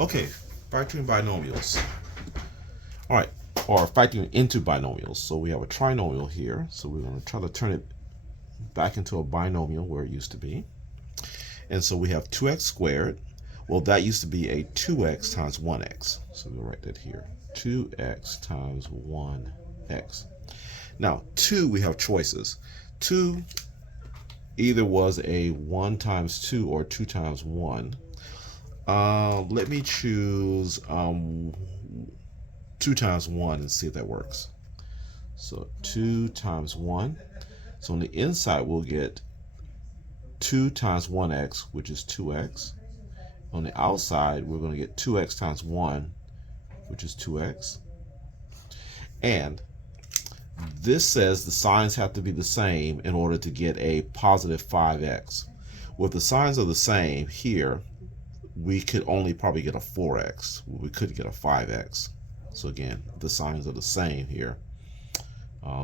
Okay, factoring binomials. All right, or factoring into binomials. So we have a trinomial here. So we're going to try to turn it back into a binomial where it used to be. And so we have 2x squared. Well, that used to be a 2x times 1x. So we'll write that here. 2x times 1x. Now, 2, we have choices. 2 either was a 1 times 2 or 2 times 1. Let me choose 2 times 1 and see if that works. So 2 times 1. So on the inside, we'll get 2 times 1x, which is 2x. On the outside, we're going to get 2x times 1, which is 2x. And this says the signs have to be the same in order to get a positive 5x. Well, if the signs are the same here, we could only probably get a 4x. We could get a 5x. So again, the signs are the same here.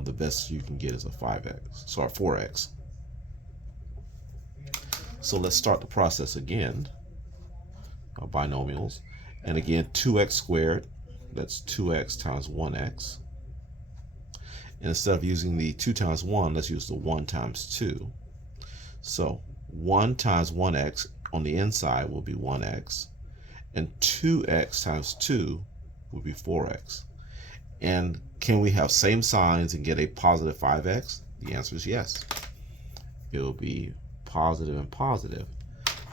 The best you can get is a 4x. So let's start the process again. Binomials. And again, 2x squared, that's 2x times 1x. And instead of using the 2 times 1, let's use the 1 times 2. So 1 times 1x on the inside will be 1x. And 2x times 2 will be 4x. And can we have same signs and get a positive 5x? The answer is yes. It will be positive and positive.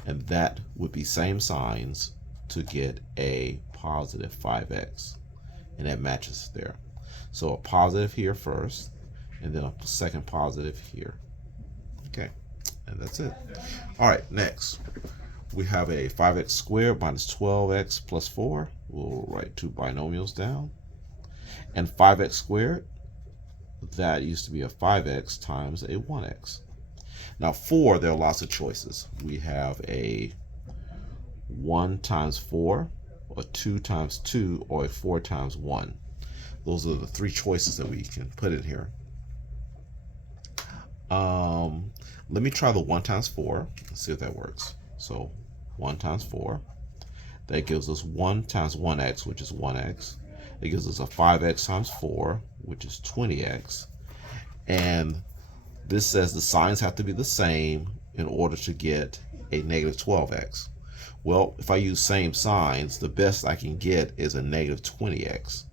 And that would be same signs to get a positive 5x. And that matches there. So a positive here first, and then a second positive here. Okay, and that's it. All right, next. We have a 5x squared minus 12x plus 4. We'll write two binomials down. And 5x squared, that used to be a 5x times a 1x. Now 4, there are lots of choices. We have a 1 times 4, a 2 times 2, or a 4 times 1. Those are the three choices that we can put in here. Let me try the 1 times 4 and see if that works. So 1 times 4, that gives us 1 times 1x, which is 1x. It gives us a 5x times 4, which is 20x. And this says the signs have to be the same in order to get a negative 12x. Well, if I use same signs, the best I can get is a negative 20x.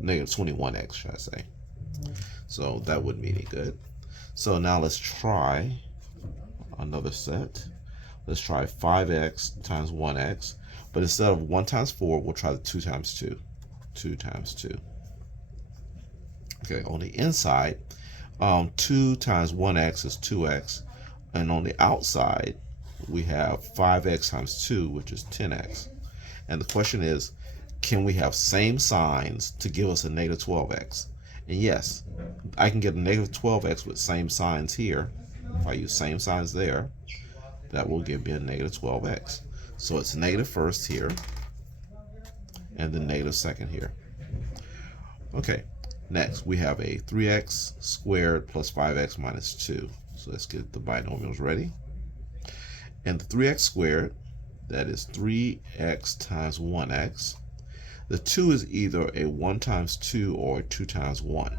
Negative 21x, should I say. So that wouldn't be any good. So now let's try another set. Let's try 5x times 1x. But instead of 1 times 4, we'll try the 2 times 2. 2 times 2. Okay, on the inside, 2 times 1x is 2x. And on the outside, we have 5x times 2, which is 10x. And the question is, can we have same signs to give us a negative 12x? And yes, I can get a negative 12x with same signs here. If I use same signs there, that will give me a negative 12x. So it's negative first here, and then negative second here. Okay, next we have a 3x squared plus 5x minus 2. So let's get the binomials ready. And the 3x squared, that is 3x times 1x. The 2 is either a 1 times 2 or a 2 times 1.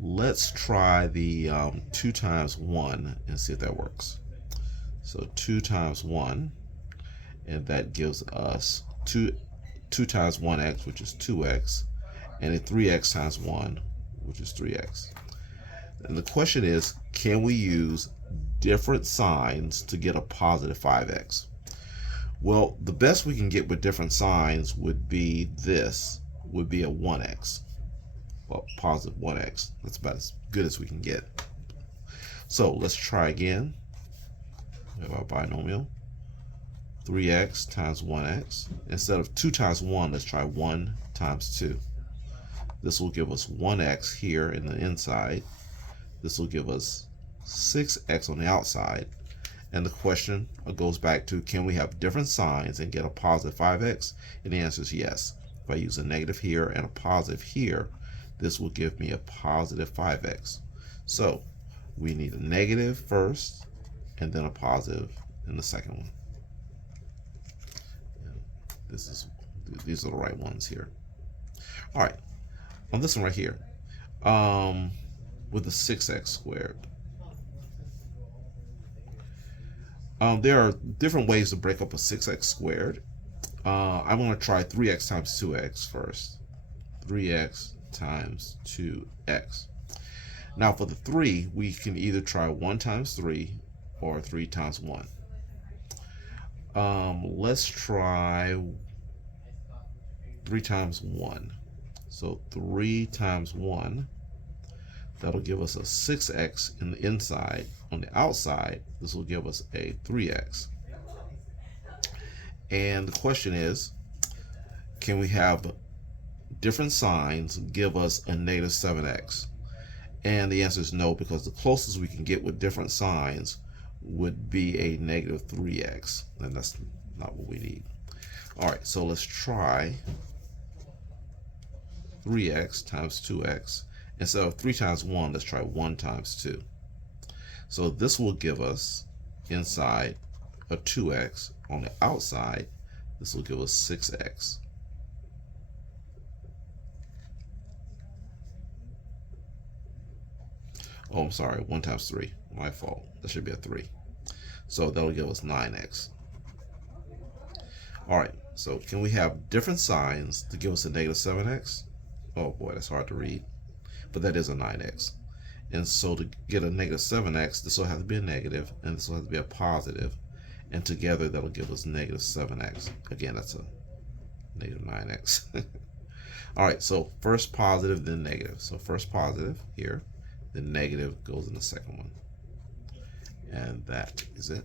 Let's try the 2 times 1 and see if that works. So 2 times 1, and that gives us 2 times 1x, which is 2x, and a 3x times 1, which is 3x. And the question is, can we use different signs to get a positive 5x? Well, the best we can get with different signs would be this, would be a 1x. Well, positive 1x. That's about as good as we can get. So let's try again. We have our binomial. 3x times 1x. Instead of 2 times 1, let's try 1 times 2. This will give us 1x here in the inside. This will give us 6x on the outside. And the question goes back to, can we have different signs and get a positive 5x? And the answer is yes. If I use a negative here and a positive here, this will give me a positive 5x. So we need a negative first and then a positive in the second one. These are the right ones here. All right, on this one right here, with the 6x squared, there are different ways to break up a 6x squared. I'm going to try 3x times 2x first. 3x times 2x. Now for the 3, we can either try 1 times 3 or 3 times 1. Let's try 3 times 1. So 3 times 1, that'll give us a 6x in the inside. On the outside, this will give us a 3x. And the question is, can we have different signs give us a negative 7x? And the answer is no, because the closest we can get with different signs would be a negative 3x, and that's not what we need. All right, so let's try 3x times 2x. Instead of 3 times 1, let's try 1 times 2. So this will give us inside a 2x. On the outside, this will give us 6x. Oh, I'm sorry, 1 times 3. My fault. That should be a 3. So that'll give us 9x. All right, so can we have different signs to give us a negative 7x? Oh boy, that's hard to read. But that is a 9x. And so to get a negative 7x, this will have to be a negative, and this will have to be a positive. And together, that'll give us negative 7x. Again, that's a negative 9x. All right, so first positive, then negative. So first positive here, then negative goes in the second one. And that is it.